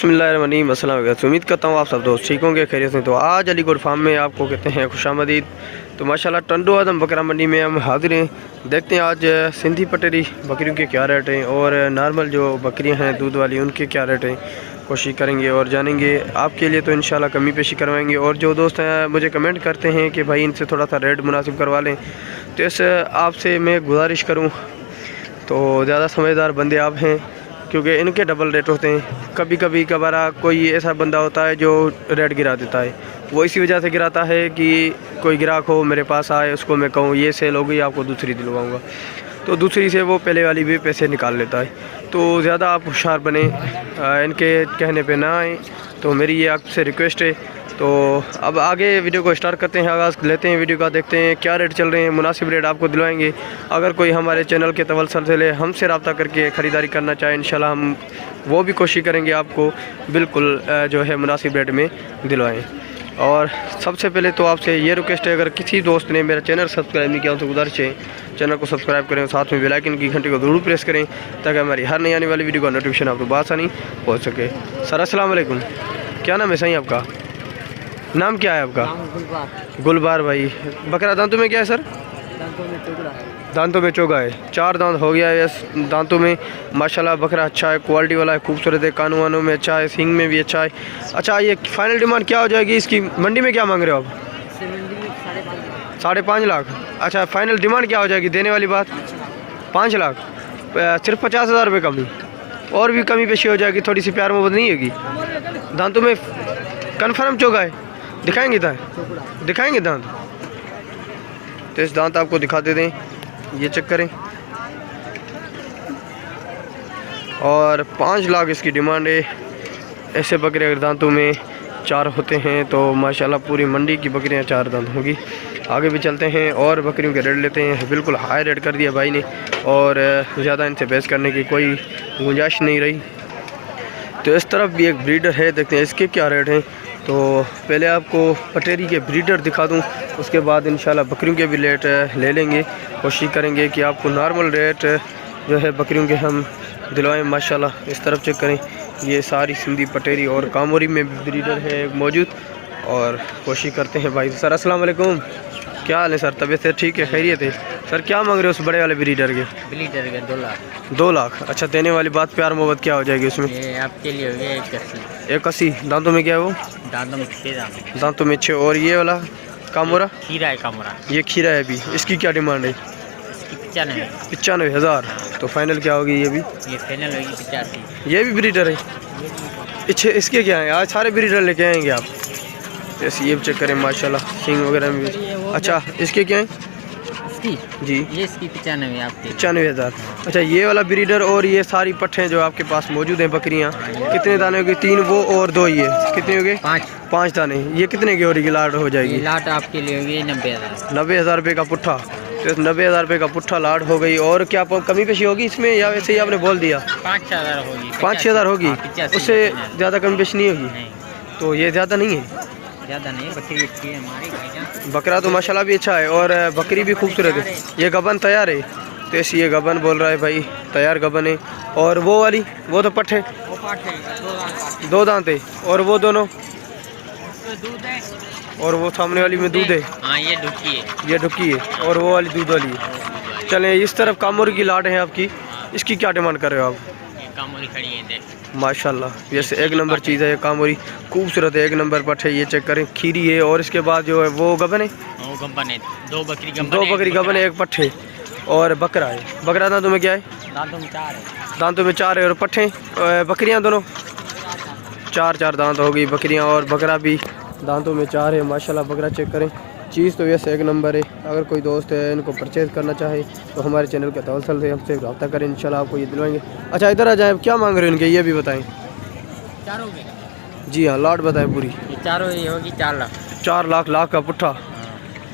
बिस्मिल्लाहिर्रहमानिर्रहीम। अस्सलाम वालेकुम। उम्मीद करता हूँ आप सब दोस्त ठीक होंगे, खैरियत से। तो आज अलीगढ़ फार्म में आपको कहते हैं खुशामदीद। तो माशाल्लाह टंडो आदम बकरा मंडी में हम हाजिर हैं। देखते हैं आज सिंधी पटेरी बकरियों के क्या रेट हैं और नॉर्मल जो बकरियां हैं दूध वाली उनके क्या रेट हैं, कोशिश करेंगे और जानेंगे। आपके लिए तो इंशाल्लाह कमी पेशी करवाएंगे। और जो दोस्त हैं मुझे कमेंट करते हैं कि भाई इनसे थोड़ा सा रेट मुनासिब करवा लें, तो इस आपसे मैं गुजारिश करूँ तो ज़्यादा समझदार बंदे आप हैं, क्योंकि इनके डबल रेट होते हैं। कभी कभी कबारा कोई ऐसा बंदा होता है जो रेट गिरा देता है, वो इसी वजह से गिराता है कि कोई ग्राहक हो मेरे पास आए, उसको मैं कहूँ ये सेल हो गई, आपको दूसरी दिलवाऊँगा, तो दूसरी से वो पहले वाली भी पैसे निकाल लेता है। तो ज़्यादा आप होशियार बने, इनके कहने पे ना आए, तो मेरी ये आपसे रिक्वेस्ट है। तो अब आगे वीडियो को स्टार्ट करते हैं, आगाज़ लेते हैं वीडियो का, देखते हैं क्या रेट चल रहे हैं। मुनासिब रेट आपको दिलवाएंगे। अगर कोई हमारे चैनल के तवल्सल से ले हमसे रब्ता करके ख़रीदारी करना चाहे, इंशाल्लाह हम वो भी कोशिश करेंगे आपको बिल्कुल जो है मुनासिब रेट में दिलवाएं। और सबसे पहले तो आपसे ये रिक्वेस्ट है, अगर किसी दोस्त ने मेरा चैनल सब्सक्राइब नहीं किया उनसे गुजारिश है चैनल को सब्सक्राइब करें, साथ में बेल आइकन की घंटी को ज़रूर प्रेस करें, ताकि हमारी हर नई आने वाली वीडियो का नोटिफिकेशन आपको बआसानी पहुँच सके। सर अस्सलाम वालेकुम, क्या नाम है सही आपका? नाम क्या है आपका? गुलबार भाई। बकरा दांतों में क्या है सर? दांतों में चोगा है, 4 दांत हो गया है इस दांतों में। माशाल्लाह बकरा अच्छा है, क्वालिटी वाला है, खूबसूरत है, कानों वानों में अच्छा है, सींग में भी अच्छा है। अच्छा, ये फाइनल डिमांड क्या हो जाएगी इसकी? मंडी में क्या मांग रहे हो आप? 5.5 लाख। अच्छा, फाइनल डिमांड क्या हो जाएगी? देने वाली बात 5 लाख। सिर्फ 50,000 रुपये कमी, और भी कमी पेशी हो जाएगी, थोड़ी सी प्यार मोहब्बत नहीं होगी। दांतों में कन्फर्म चोगा है, दिखाएंगे दांत? दिखाएंगे दांत? तो इस दांत आपको दिखा देते हैं, ये चेक करें। और 5 लाख इसकी डिमांड है। ऐसे बकरे अगर दांतों में 4 होते हैं तो माशाल्लाह पूरी मंडी की बकरियां 4 दांत होगी। आगे भी चलते हैं और बकरियों के रेट लेते हैं। बिल्कुल हाई रेट कर दिया भाई ने, और ज़्यादा इनसे बहस करने की कोई गुंजाइश नहीं रही। तो इस तरफ भी एक ब्रीडर है, देखते हैं इसके क्या रेट हैं। तो पहले आपको पटेरी के ब्रीडर दिखा दूं, उसके बाद इंशाल्लाह बकरियों के भी रेट ले लेंगे। कोशिश करेंगे कि आपको नॉर्मल रेट जो है बकरियों के हम दिलवाएं। माशाल्लाह इस तरफ चेक करें, ये सारी सिंधी पटेरी और कामोरी में भी ब्रीडर है मौजूद। और कोशिश करते हैं भाई। सर अस्सलाम वालेकुम, क्या हाल है सर? तबीयत से ठीक है, खैरियत है? सर क्या मांग रहे हो उस बड़े वाले ब्रीडर के? 2 लाख। 2 लाख। अच्छा, देने वाली बात प्यार मोहब्बत क्या हो जाएगी उसमें? ये आपके लिए हो गया 81। 81। दांतों में क्या है वो? दांतों में 6 दांत। दांतों में 6। और ये वाला कामोरा? खीरा है कामोरा। ये खीरा है भी। इसकी क्या डिमांड है? इसकी 95। 95,000। तो फाइनल क्या होगी? ये भी ये फाइनल होगी 85। ये भी ब्रीडर है। अच्छे, इसके क्या है? आज सारे ब्रीडर लेके आएंगे आप? जैसे ये चेक करें, माशाल्लाह सींग वगैरह में भी। अच्छा, इसके क्या है? इसकी जी ये इसकी 95 आपकी 95,000। अच्छा, ये वाला ब्रीडर और ये सारी पट्ठें जो आपके पास मौजूद हैं बकरियां, कितने दाने होगी? 3 वो और 2 ये, कितने हो गए? 5 दाने। ये कितने की हो रही लाट हो जाएगी? लाट आपके लिए होगी 90,000। 90,000 रुपये का पुट्ठा। तो 90,000 रुपये का पुट्ठा लाट हो गई। और क्या कमी पेशी होगी इसमें, या वैसे ही आपने बोल दिया? 5-6 होगी। 5-6 होगी, उससे ज़्यादा कमी पेशी नहीं होगी? नहीं, तो ये ज़्यादा नहीं है? ज़्यादा नहीं, बकरी अच्छी है हमारी भाईजान। बकरा तो माशाल्लाह भी अच्छा है और बकरी भी खूबसूरत है। ये गबन तैयार है, तो ऐसी ये गबन बोल रहा है भाई, तैयार गबन है। और वो वाली, वो तो पट्ठे, वो पाठ है 2 दांत है। और वो दोनों, दूध है। और वो सामने वाली में दूध है? हाँ, ये ढुकी है। ये ढुकी है, और वो वाली दूध वाली है। चलें, इस तरफ कामोरी की लाट है आपकी, इसकी क्या डिमांड कर रहे हो आप? कामोरी खड़ी है, देख माशाल्लाह जैसे एक नंबर चीज़ है ये कामोरी, खूबसूरत है, एक नंबर पट्ठे। ये चेक करें, खीरी है। और इसके बाद जो है वो गबन है? वो गबन है। 2 बकरी गबन है। 2 बकरी गबन है, 1 पट्ठे और बकरा है। बकरा दांतों में क्या है? दांतों में 4 है। दांतों में 4 है। और पट्ठे बकरियां दोनों 4 दांत हो गई बकरियां, और बकरा भी दांतों में 4 है। माशाल्लाह बकरा चेक करें, चीज़ तो वैसे एक नंबर है। अगर कोई दोस्त है इनको परचेज़ करना चाहे तो हमारे चैनल के तवसल से हमसे रब्ता करें, इंशाल्लाह आपको ये दिलवाएंगे। अच्छा, इधर आ जाए, क्या मांग रहे हैं इनके, ये भी बताएं। 4 हो गए। जी हाँ, लाट बताएं पूरी। ये 4 होगी 4 लाख। 4 लाख का पुट्ठा।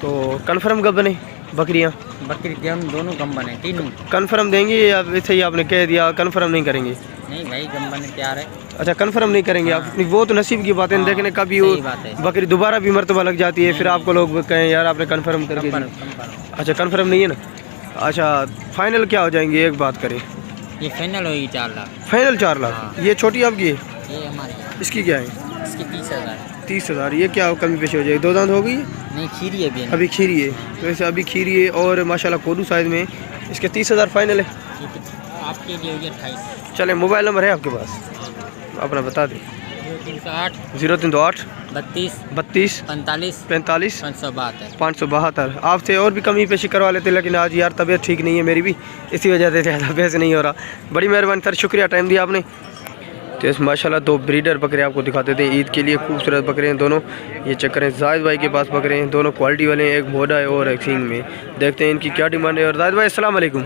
तो कन्फर्म कब बने बकरियाँ? बकरी हम दोनों कम बने, तीनों कन्फर्म देंगे या वैसे ही आपने कह दिया कन्फर्म नहीं करेंगे? नहीं भाई, कम बने तैयार है। अच्छा, कन्फर्म नहीं करेंगे आप? वो तो नसीब की बात है, देखने का भी वो बकरी दोबारा भी मर्तबा लग जाती है, फिर आपको लोग कहें यार आपने कन्फर्म करके दी। अच्छा, कन्फर्म नहीं है ना? अच्छा, फाइनल क्या हो जाएंगे, एक बात करें। ये फाइनल होगी 4 लाख। फाइनल 4 लाख। ये छोटी आपकी है? ये हमारे इसकी क्या है? इसकी 30,000। 30,000। ये क्या कमी पेशी हो जाएगी? 2 दांत हो गई है? नहीं, खीरी है भी अभी खीरी है, तो वैसे अभी खीरी है और माशाल्लाह कोडू साइज में। इसके 30,000 फाइनल है। आपके लिए होगी 28। चले, मोबाइल नंबर है आपके पास? अपना बता दें। 0308 0308 32 32 45 45 572। 572। आपसे और भी कमी पेशी करवा लेते, लेकिन आज यार तबीयत ठीक नहीं है मेरी भी, इसी वजह से ज़्यादा पैसे नहीं हो रहा। बड़ी मेहरबानी सर, शुक्रिया टाइम दिया आपने। तो इस माशाल्लाह 2 ब्रीडर बकरे आपको दिखा देते हैं ईद के लिए। खूबसूरत बकरे हैं दोनों। ये चेक करें, जाहिद भाई के पास बकरे हैं, दोनों क्वालिटी वाले हैं, एक मोड़ा है और एक सींग में। देखते हैं इनकी क्या डिमांड है। और जाहिद भाई अस्सलाम वालेकुम,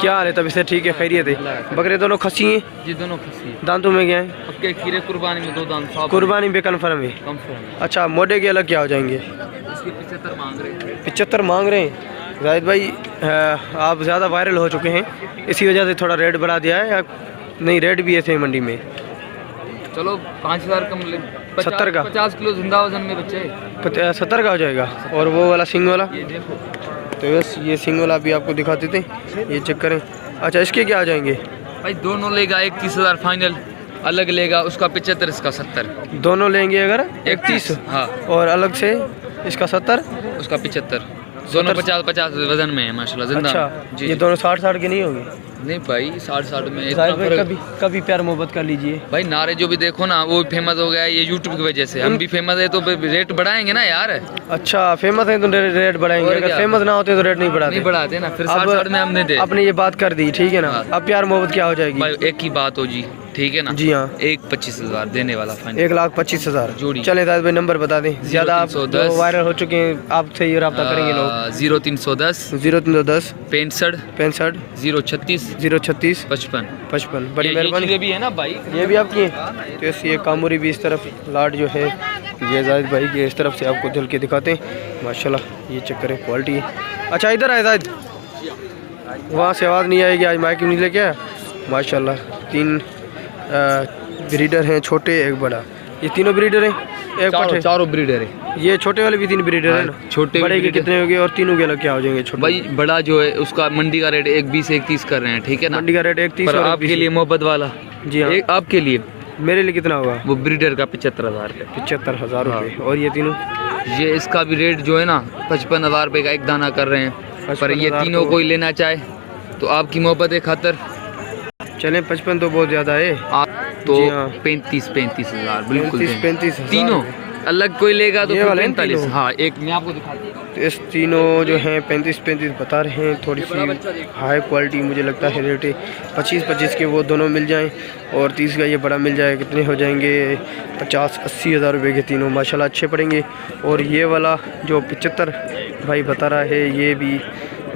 क्या हाल है? तब से ठीक है, खैरियत है? बकरे दोनों खसी हैं जी, दोनों खसी। दांतों में क्या है? आपके खीरे कुर्बानी में 2 दांत साफ। कुर्बानी पे कन्फर्म है? कंफर्म। अच्छा, मोडे के अलग क्या हो जाएंगे? इसकी 75 मांग रहे हैं। 75 मांग रहे हैं। जाहिद भाई आप ज़्यादा वायरल हो चुके हैं, इसी वजह से थोड़ा रेट बढ़ा दिया है, या नहीं रेट भी ऐसे मंडी में? चलो 5,000 कम ले। 70 का? 50 किलो जिंदा वजन में बच्चे। 70 का हो जाएगा। और वो वाला सिंग वाला? ये देखो, तो बस ये सिंग वाला भी आपको दिखा देते हैं, ये चेक करें। अच्छा, इसके क्या आ जाएंगे? भाई दोनों लेगा एक 30,000 फाइनल, अलग लेगा उसका 75, इसका 70। दोनों लेंगे अगर 31? हाँ, और अलग से इसका 70? उसका 75। दोनों 50-50 वजन में है माशाल्लाह जिंदा। अच्छा, जी ये जी। दोनों 60-60 के नहीं होंगे? नहीं भाई, 60-60 में इतना जाहिद भाई फर्क। कभी कभी प्यार मोहब्बत कर लीजिए। भाई नारे जो भी देखो ना, वो फेमस हो गया है ये यूट्यूब की वजह से। हम भी फेमस है तो रेट बढ़ाएंगे ना यार। अच्छा, फेमस है तो रेट बढ़ाएंगे, और अगर क्या? फेमस ना होते तो रेट नहीं बढ़ाते। नहीं बढ़ाते ना, फिर अब 60-60 में हमने दे। आपने ये बात कर दी, ठीक है ना? हाँ। अब प्यार मोहब्बत क्या हो जाएगी? भाई एक ही बात हो जी, ठीक है ना? जी हाँ, 1,25,000 देने वाला फाइनल। 1,25,000 जोड़ी। चले जाहिद भाई नंबर बता दें, ज़्यादा आप 0310 वायरल हो चुके हैं, आपसे ये रब्ता करेंगे लोग। 0310 0310 65 65 036 036 55। 55। बड़ी मेहरबानी। ये भी है ना भाई, ये भी आपकी है? तो इस ये कामूरी भी इस तरफ, लाट जो है ये जाहिद भाई की इस तरफ से आपको झल के दिखाते हैं। माशाल्लाह ये चेक करें, क्वालिटी है। अच्छा, इधर आए जाहिद, वहाँ से आवाज़ नहीं आएगी, आज माइक नहीं लेके आया। माशाल्लाह 3 ब्रीडर हैं, छोटे एक बड़ा। ये तीनों ब्रीडर हैं, एक पठे? चारों ब्रीडर है। ये छोटे वाले भी 3 ब्रीडर हैं ना? छोटे बड़े के breeder। कितने हो गए और तीनों के अलग क्या हो जाएंगे? छोटे भाई बड़ा जो है उसका मंडी का रेट 1,20-1,30 कर रहे हैं, ठीक है ना? मंडी का रेट 1,30 पर और आपके लिए मोहब्बत वाला, जी हाँ, एक आपके लिए मेरे लिए कितना होगा? वो ब्रीडर का 75,000 रुपये। 75,000 रुपये। और ये तीनों? ये इसका भी रेट जो है ना 55,000 रुपये का एक दाना कर रहे हैं। पर ये 55,000 तीनों तो- कोई लेना चाहे तो आपकी मोहब्बत है खातर चलें, 55 तो बहुत ज़्यादा है। आप तो जी हाँ। 35,000 बिल्कुल 35,000 तीनों अलग कोई लेगा तो ये फिर वाले हैं 45। तीनों? हाँ, एक मैं आपको दिखा दूँ। तो इस तीनों जो हैं 35 बता रहे हैं, थोड़ी सी हाई क्वालिटी मुझे लगता है रेट 25 के वो दोनों मिल जाएं, और 30 का ये बड़ा मिल जाए, कितने हो जाएंगे? 50-80 हज़ार रुपये के तीनों माशाल्लाह अच्छे पड़ेंगे। और ये वाला जो 75 भाई बता रहा है, ये भी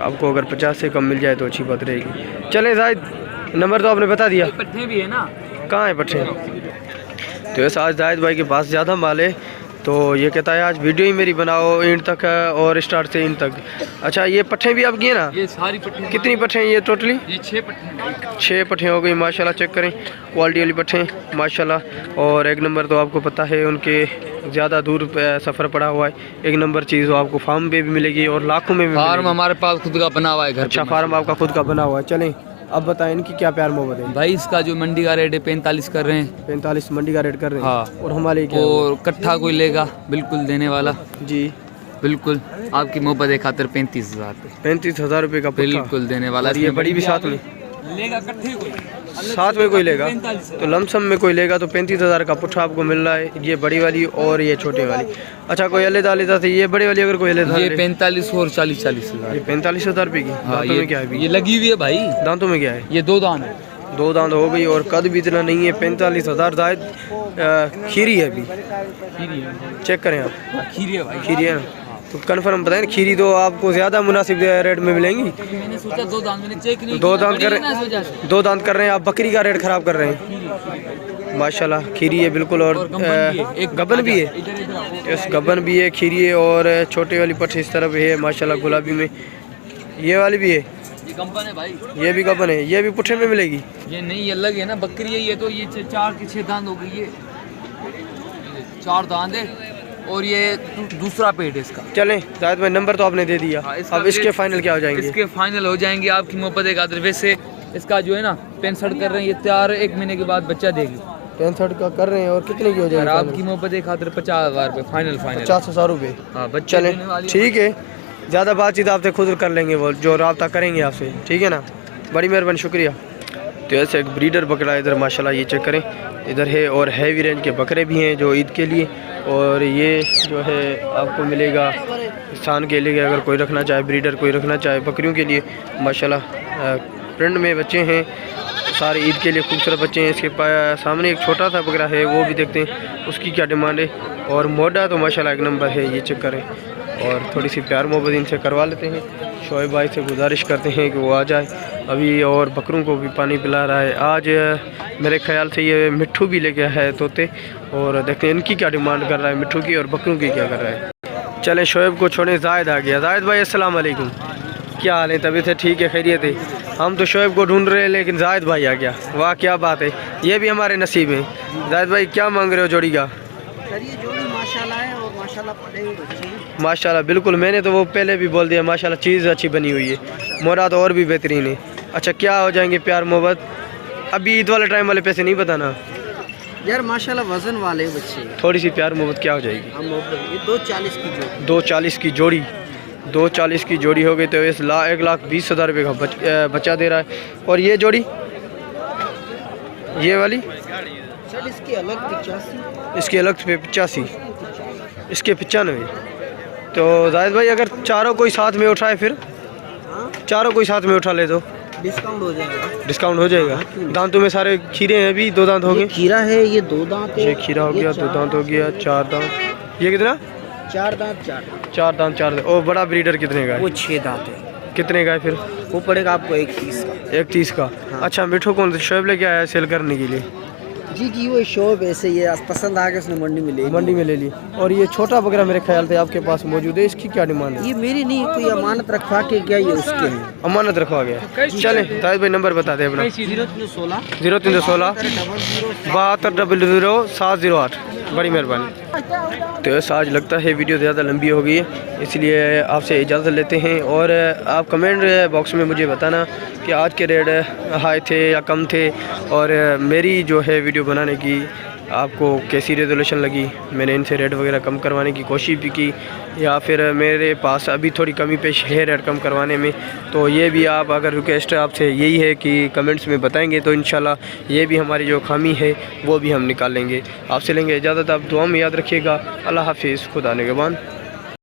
आपको अगर 50 से कम मिल जाए तो अच्छी बात रहेगी। चलें जाहिद, नंबर तो आपने बता दिया। पट्टे भी है ना? कहाँ है पट्टे? तो ऐसा आज जाहिद भाई के पास ज़्यादा माल है, तो ये कहता है आज वीडियो ही मेरी बनाओ एंड तक और स्टार्ट से एंड तक। अच्छा, ये पट्टे भी आपकी है ना? ये सारी पट्टे। कितनी पट्टे हैं ये टोटली? ये 6 पट्टे। 6 पट्टे हो गई माशाल्लाह। चेक करें, क्वालिटी वाली पट्टे माशाल्लाह। और एक नंबर तो आपको पता है उनके ज़्यादा दूर सफ़र पड़ा हुआ है। एक नंबर चीज़ आपको फार्म पे भी मिलेगी और लाखों में भी फार्म मिलेगी। हमारे पास खुद का बना हुआ है घर पे। अच्छा, फार्म आपका खुद का बना हुआ है। चलें, अब बताएं इनकी क्या प्यार मोहब्बत है? भाई इसका जो मंडी का रेट है 45 कर रहे हैं। 45 मंडी का रेट कर रहे हैं। हाँ। और हमारे क्या? और कट्ठा कोई लेगा बिल्कुल देने वाला, जी, बिल्कुल आपकी मोहब्बत है खातिर 35,000 रुपये 35,000 रुपये का पट्टा। बिल्कुल देने वाला। और ये बड़ी भी साथ में लेगा कट्ठे कोई, साथ में कोई लेगा तो लमसम में कोई लेगा तो 35,000 का पुट्ठा आपको मिल रहा है, ये बड़ी वाली और ये छोटे वाली। अच्छा, कोई अलग से ये बड़ी वाली अगर कोई अलग ये 45 और 40-40 हज़ार। ये 45,000 रुपये की। हाँ, दांतों में क्या है? ये लगी हुई है भाई। दांतों में क्या है? ये 2 दान है। 2 दांत हो गई और कद भी इतना नहीं है। 45,000 जायद खीरी है अभी। खीरी है। चेक करें आप, खीरी है भाई। खीरी है ना? तो कन्फर्म बताएं ना, खीरी तो आपको ज़्यादा मुनासिब रेट में मिलेंगी। मैंने सोचा 2 दान, मैंने चेक नहीं 2 किया, दांत कर बड़ी है ना इस वजह से। 2 दांत कर रहे हैं आप, बकरी का रेट ख़राब कर रहे हैं। माशाल्लाह खीरी है बिल्कुल। और एक गबन भी है, इधर इधर आओ। इस गबन भी है, खीरी है। और छोटे वाली पट्टी इस तरफ है माशाल्लाह गुलाबी में। ये वाली भी है, ये कंपन है भाई। ये भी गबन है, ये भी पुट्ठे में मिलेगी। ये नहीं, ये अलग है ना, बकरी है ये तो। ये 4 के 6 दांत हो गई है, 4 दांत है। और ये दूसरा पेट है इसका। चलें जाहिद भाई, नंबर तो आपने दे दिया, हाँ, इसका अब इसके फाइनल क्या हो जाएंगे? इसके फाइनल हो जाएंगे आपकी मोहब्बत एक आदर। वैसे इसका जो है ना 65 कर रहे हैं, ये तैयार है, 1 महीने के बाद बच्चा देगी। 65 का कर रहे हैं। और कितने की हो और जाएगी? आपकी मोहब्बत एक खातिर 50,000 रुपये फाइनल 50,000 रुपये। हाँ बच्चे चलें देने वाली ठीक है, ज़्यादा बातचीत आपसे खुद कर लेंगे, वो जो रब्ता करेंगे आपसे, ठीक है ना। बड़ी मेहरबानी, शुक्रिया। तो ऐसे एक ब्रीडर बकरा इधर माशाल्लाह ये चेक करें, इधर है। और हैवी रेंज के बकरे भी हैं जो ईद के लिए। और ये जो है आपको मिलेगा इंसान के लिए, अगर कोई रखना चाहे, ब्रीडर कोई रखना चाहे बकरियों के लिए, माशाल्लाह प्रिंट में बच्चे हैं सारे ईद के लिए, खूबसूरत बच्चे हैं। इसके सामने एक छोटा सा बकरा है, वो भी देखते हैं उसकी क्या डिमांड है। और मोटा तो माशाल्लाह एक नंबर है, ये चेक करें। और थोड़ी सी प्यार मोहब्बत इनसे करवा लेते हैं। शोएब भाई से गुजारिश करते हैं कि वो आ जाए अभी, और बकरों को भी पानी पिला रहा है। आज मेरे ख्याल से ये मिट्ठू भी लेके आया है तोते, और देखते हैं इनकी क्या डिमांड कर रहा है, मिट्ठू की और बकरों की क्या कर रहा है। चलें शोएब को छोड़ें, जायद आ गया। जायद भाई अस्सलाम वालेकुम, क्या हाल है? तबीयत है ठीक है, खैरियत है? हम तो शोएब को ढूंढ रहे हैं लेकिन जायद भाई आ गया। वाह क्या बात है, ये भी हमारे नसीब है। जायद भाई क्या मांग रहे हो जोड़ी का? ये जोड़ी माशाल्लाह है और माशाल्लाह पड़ेगी बच्चे। माशाल्लाह बिल्कुल, मैंने तो वो पहले भी बोल दिया, माशाल्लाह चीज़ अच्छी बनी हुई है, मोरा तो और भी बेहतरीन है। अच्छा क्या हो जाएंगे प्यार मोहब्बत? अभी ईद वाले टाइम वाले पैसे नहीं बताना यार, माशाल्लाह वजन वाले बच्चे। थोड़ी सी प्यार मोहब्बत क्या हो जाएगी? हम ये 240 की जोड़ी। 240 की जोड़ी, 240 की जोड़ी हो गई तो इस 1,20,000 रुपये का बच्चा दे रहा है। और ये जोड़ी, ये वाली, सर इसकी अलग 85, इसके अलग पे 85, इसके 95। तो जायद भाई अगर चारों कोई साथ में उठाए, फिर हाँ चारों कोई साथ में उठा ले तो डिस्काउंट हो जाएगा। डिस्काउंट हो जाएगा। दांतों में सारे खीरे हैं, अभी 2 दांत हो ये गए। खीरा है, ये 2 दांत है। ये खीरा हो गया, 2 दांत हो गया, 4 दांत। ये कितना? 4 दांत। 4 दांत 4 दांत। और बड़ा ब्रीडर कितने का है? वो 6 दांत है। कितने का है फिर? वो पड़ेगा आपको 130 का। 130 का। अच्छा मिठू कौन से शोएब लेके आया है सेल करने के लिए? जी जी, वो शॉप ऐसे ही है, पसंद आ गया उसने मंडी में ले ली। मंडी में ले ली। और ये छोटा बकरा मेरे ख्याल से आपके पास मौजूद है, इसकी क्या डिमांड है? ये मेरी नहीं, कोई अमानत रखवा के गया, ये उसके हैं। अमानत रखवा गया। चले ताहिद भाई नंबर बता दें अपना। 0316 0316 00 7200 708। बड़ी मेहरबानी। तो ऐसा आज लगता है वीडियो ज़्यादा लंबी हो गई है, इसलिए आपसे इजाज़त लेते हैं। और आप कमेंट बॉक्स में मुझे बताना कि आज के रेट हाई थे या कम थे, और मेरी जो है वीडियो बनाने की आपको कैसी रेजोल्यूशन लगी। मैंने इनसे रेट वगैरह कम करवाने की कोशिश भी की, या फिर मेरे पास अभी थोड़ी कमी पेश है रेट कम करवाने में। तो ये भी आप अगर रिक्वेस्ट आपसे यही है कि कमेंट्स में बताएंगे तो इंशाल्लाह ये भी हमारी जो खामी है वो भी हम निकाल लेंगे। आपसे लेंगे इजाज़त, आप दुआ में याद रखिएगा। अल्लाह हाफिज़, खुदा निगहबान।